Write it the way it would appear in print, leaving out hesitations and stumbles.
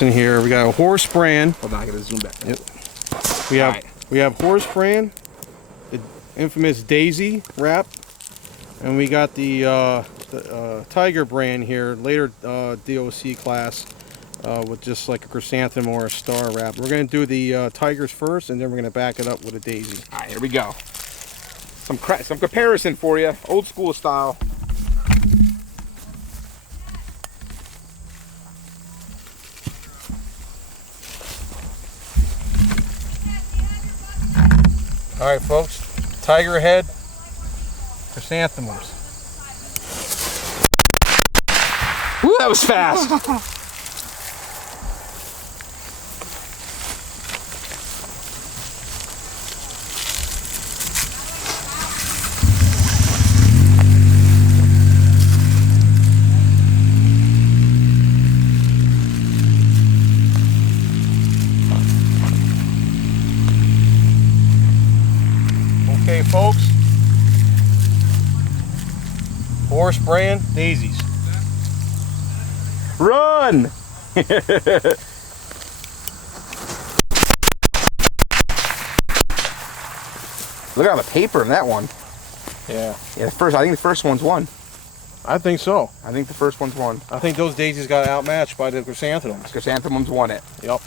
In here we got a horse brand. Hold on, I gotta zoom back. Yep. We have horse brand, the infamous Daisy wrap, and we got the Tiger brand here, later DOC class, with just like a chrysanthemum or a star wrap. We're gonna do the Tigers first, and then we're gonna back it up with a Daisy. All right, here we go. Some comparison for you, old school style. All right, folks, Tiger head, chrysanthemums. Woo, that was fast. Okay, folks, horse brand daisies. Run! Look at the paper in that one. Yeah. Yeah, I think the first one's won. I think so. I think the first one's won. I think those daisies got outmatched by the chrysanthemums. Chrysanthemums won it. Yep.